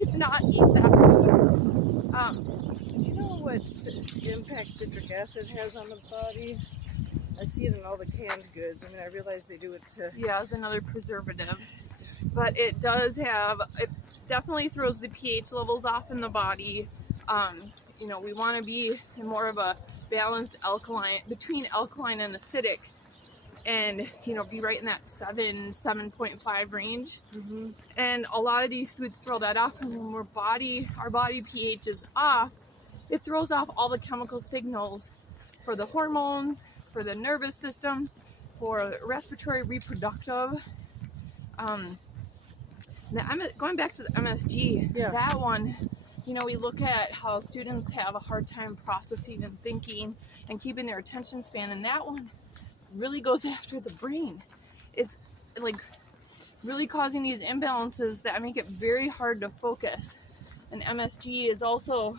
not eat that food. Do you know what impact citric acid has on the body? I see it in all the canned goods. I mean, I realize they do it to... Yeah, it's another preservative. But it does have, it definitely throws the pH levels off in the body. You know, we want to be in more of a balanced alkaline, between alkaline and acidic, and, you know, be right in that 7.5 range. Mm-hmm. And a lot of these foods throw that off, and when our body pH is off, it throws off all the chemical signals for the hormones, for the nervous system, for respiratory, reproductive. Going back to the MSG, Yeah. that one, you know, we look at how students have a hard time processing and thinking and keeping their attention span, and that one really goes after the brain. It's like really causing these imbalances that make it very hard to focus. And MSG is also,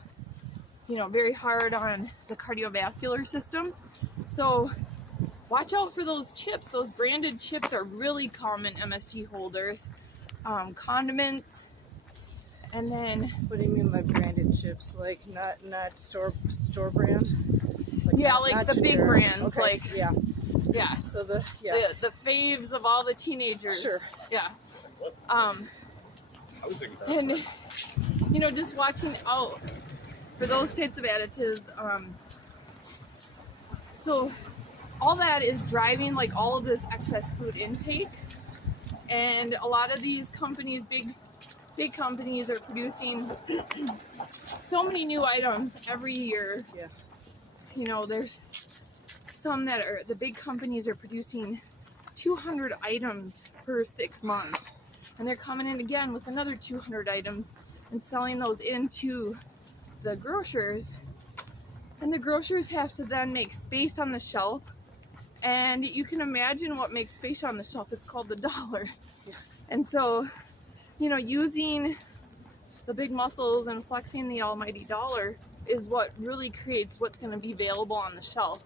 you know, very hard on the cardiovascular system. So watch out for those chips. Those branded chips are really common MSG holders. Condiments, and then... What do you mean by branded chips? Like not store brand? Like yeah, not, like not the generic. big brands, Okay. like Yeah. So the faves of all the teenagers. Sure. Yeah. And you know, just watching out for those types of additives. So all that is driving like all of this excess food intake. And a lot of these companies, big companies, are producing so many new items every year. Yeah. You know, there's some that are, the big companies are producing 200 items per 6 months. And they're coming in again with another 200 items and selling those into the grocers. And the grocers have to then make space on the shelf. And you can imagine what makes space on the shelf. It's called the dollar. Yeah. And so, you know, using the big muscles and flexing the almighty dollar is what really creates what's going to be available on the shelf.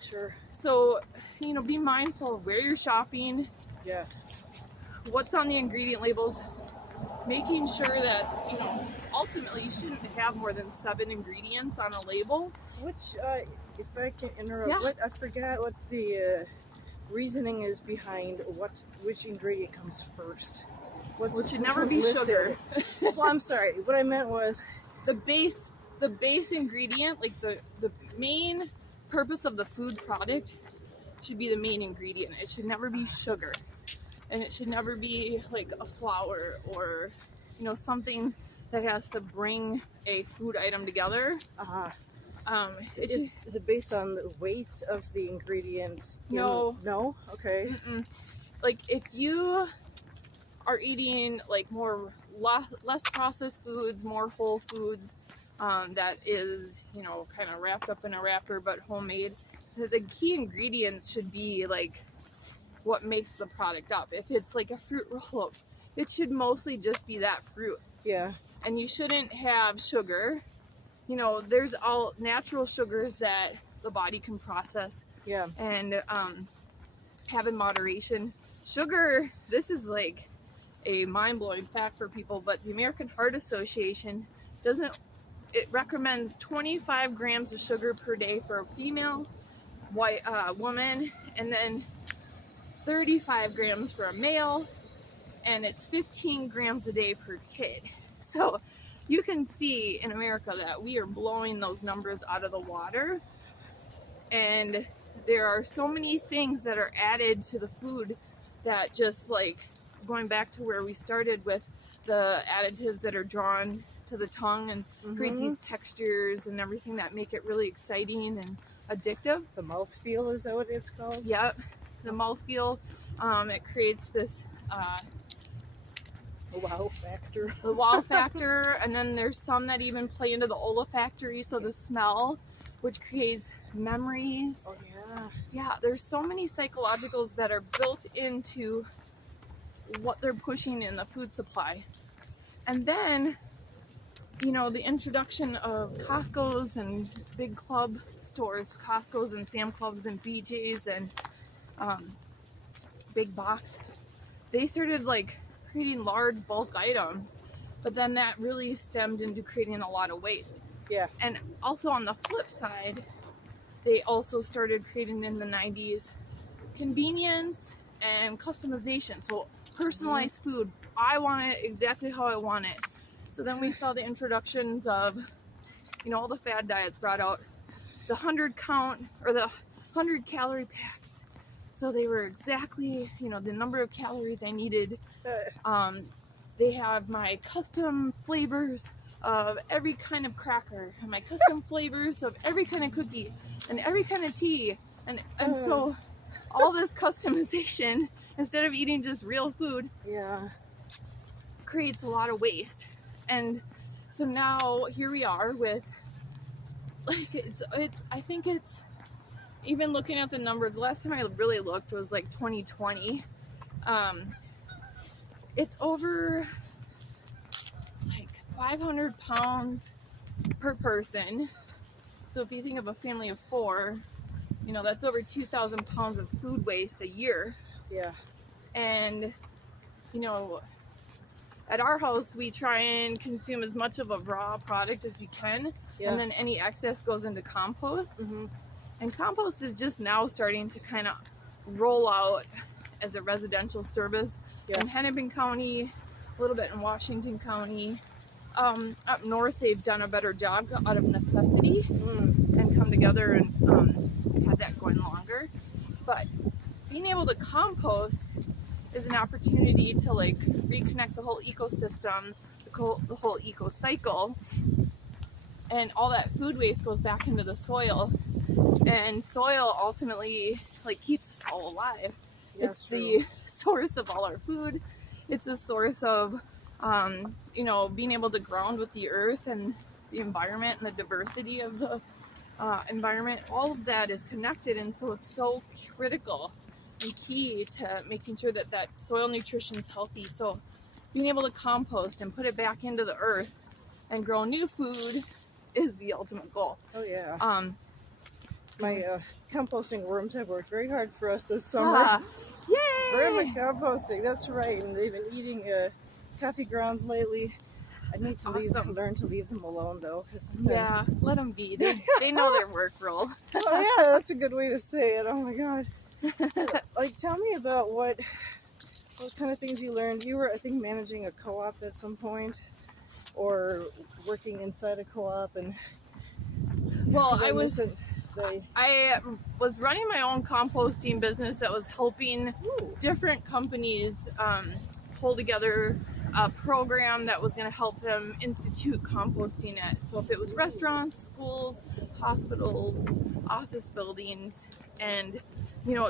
Sure. So, you know, be mindful of where you're shopping. Yeah. What's on the ingredient labels. Making sure that, you know, ultimately you shouldn't have more than 7 ingredients on a label. Which, if I can interrupt, Yeah. I forgot what the reasoning is behind which ingredient comes first. Which should never be sugar. Well, I'm sorry. What I meant was the base ingredient, like the main purpose of the food product should be the main ingredient. It should never be sugar. And it should never be like a flour or, you know, something that has to bring a food item together. Is it based on the weight of the ingredients? No. No? Okay. Like if you are eating like less processed foods, more whole foods, that is, you know, kind of wrapped up in a wrapper but homemade, the key ingredients should be like what makes the product up. If it's like a fruit roll-up, it should mostly just be that fruit. Yeah. And you shouldn't have sugar. You know, there's all natural sugars that the body can process. Yeah. And have in moderation. Sugar, this is like a mind-blowing fact for people, but the American Heart Association it recommends 25 grams of sugar per day for a female white woman, and then 35 grams for a male, and it's 15 grams a day per kid. So you can see in America that we are blowing those numbers out of the water, and there are so many things that are added to the food that, just like going back to where we started with the additives that are drawn to the tongue and create these textures and everything that make it really exciting and addictive. The mouthfeel, is that what it's called? Yep. The mouthfeel, it creates this wow factor. The wow factor, and then there's some that even play into the olfactory, so the smell, which creates memories. Oh yeah. Yeah, there's so many psychologicals that are built into what they're pushing in the food supply. And then, you know, the introduction of Costco's and big club stores, Costco's and Sam Clubs and BJ's and big box, they started like creating large bulk items, but then that really stemmed into creating a lot of waste. Yeah. And also on the flip side, they also started creating in the 90s convenience and customization. So personalized food. I want it exactly how I want it. So then we saw the introductions of, all the fad diets brought out the 100 count or the 100 calorie packs. So they were exactly, the number of calories I needed. They have my custom flavors of every kind of cracker, and my custom flavors of every kind of cookie and every kind of tea. And so all this customization, instead of eating just real food, creates a lot of waste. And so now here we are with, like, I think it's, even looking at the numbers, the last time I really looked was like 2020. It's over like 500 pounds per person. So if you think of a family of 4, that's over 2,000 pounds of food waste a year. Yeah. And, at our house, we try and consume as much of a raw product as we can. Yeah. And then any excess goes into compost. Mm-hmm. And compost is just now starting to kind of roll out as a residential service in Hennepin County, a little bit in Washington County. Up north, they've done a better job out of necessity and come together and had that going longer. But being able to compost is an opportunity to like reconnect the whole ecosystem, the whole eco cycle, and all that food waste goes back into the soil. And soil ultimately like keeps us all alive. It's the source of all our food. It's a source of, being able to ground with the earth and the environment and the diversity of the environment. All of that is connected, and so it's so critical and key to making sure that that soil nutrition is healthy. So being able to compost and put it back into the earth and grow new food is the ultimate goal. Oh yeah. My composting worms have worked very hard for us this summer. Yay! Vermicomposting, that's right. And they've been eating coffee grounds lately. I need to learn to leave them alone though. Let them be. They know their work role. Oh yeah, that's a good way to say it. Oh my god. Like, tell me about what kind of things you learned. You were, I think, managing a co-op at some point, or working inside a co-op, and I was running my own composting business that was helping different companies pull together a program that was going to help them institute composting at. So if it was restaurants, schools, hospitals, office buildings, and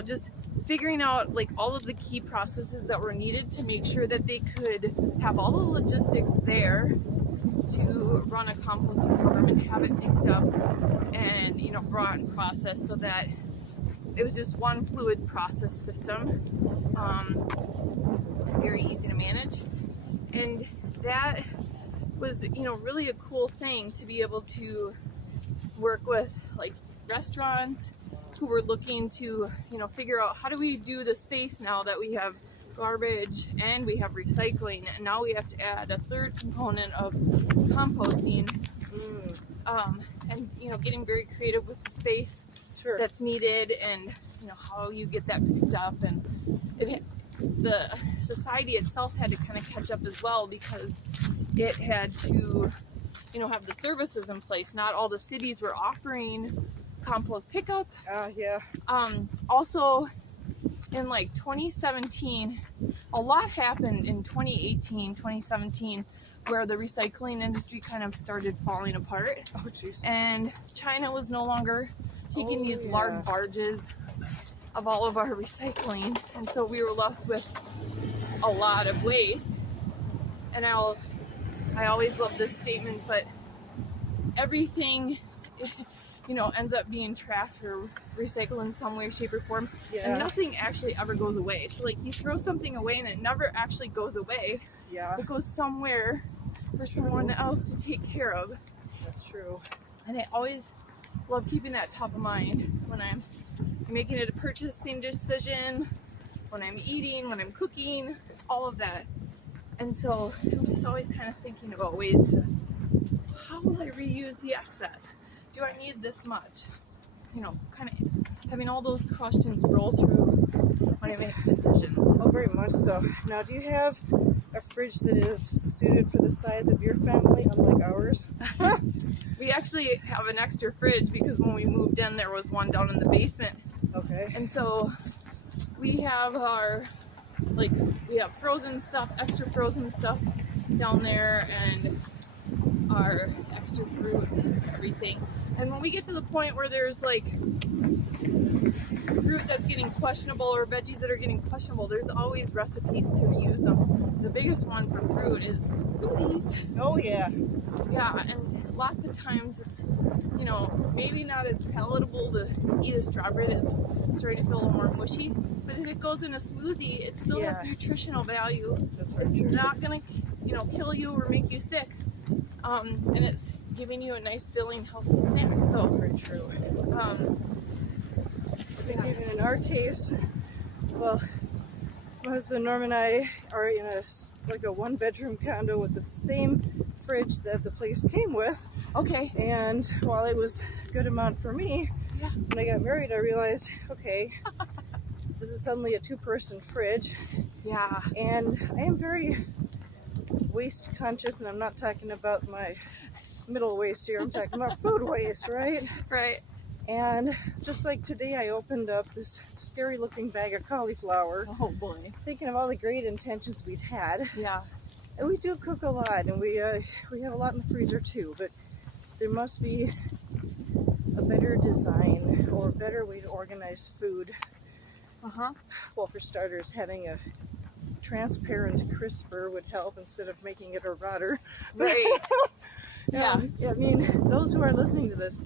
just figuring out like all of the key processes that were needed to make sure that they could have all the logistics there to run a composting program and have it picked up and brought and processed, so that it was just one fluid process system, very easy to manage. And that was really a cool thing to be able to work with like restaurants who were looking to figure out, how do we do the space now that we have garbage and we have recycling, and now we have to add a third component of composting. And getting very creative with the space that's needed, and how you get that picked up. And the society itself had to kind of catch up as well, because it had to have the services in place. Not all the cities were offering compost pickup. Also in like 2017, a lot happened in 2018, 2017, where the recycling industry kind of started falling apart. Oh, jeez. And China was no longer taking these large barges of all of our recycling. And so we were left with a lot of waste. And I always love this statement, but everything ends up being tracked or recycled in some way, shape, or form. And nothing actually ever goes away. So like, you throw something away and it never actually goes away. It goes somewhere for someone else to take care of. That's true. And I always love keeping that top of mind when I'm making a purchasing decision, when I'm eating, when I'm cooking, all of that. And so I'm just always kind of thinking about ways to, how will I reuse the excess? Do I need this much? You know, kind of having all those questions roll through when I make decisions. Oh, very much so. Now, do you have a fridge that is suited for the size of your family, unlike ours? We actually have an extra fridge because when we moved in, there was one down in the basement. Okay. And so we have we have frozen stuff, extra frozen stuff down there, and our extra fruit and everything. And when we get to the point where there's like fruit that's getting questionable or veggies that are getting questionable, there's always recipes to reuse them. The biggest one for fruit is smoothies. Oh, yeah. Yeah, and lots of times it's, you know, maybe not as palatable to eat a strawberry that's starting to feel a little more mushy, but if it goes in a smoothie, it still has nutritional value. That's very It's true. not gonna, you know, kill you or make you sick. And it's giving you a nice filling, healthy snack. So That's very true. I think even in our case, well, my husband Norm and I are in a one-bedroom condo with the same fridge that the place came with. okay. And while it was a good amount for me, Yeah. when I got married, I realized, okay, this is suddenly a two-person fridge, Yeah. and I am very waste conscious, and I'm not talking about my middle waste here, I'm talking about food waste, right? Right. And just like today, I opened up this scary looking bag of cauliflower, Oh boy. thinking of all the great intentions we'd had. Yeah. And we do cook a lot, and we have a lot in the freezer too, but there must be a better design or a better way to organize food. Uh-huh. Well, for starters, having a transparent crisper would help instead of making it a rotter. Right. Yeah. I mean, those who are listening to this,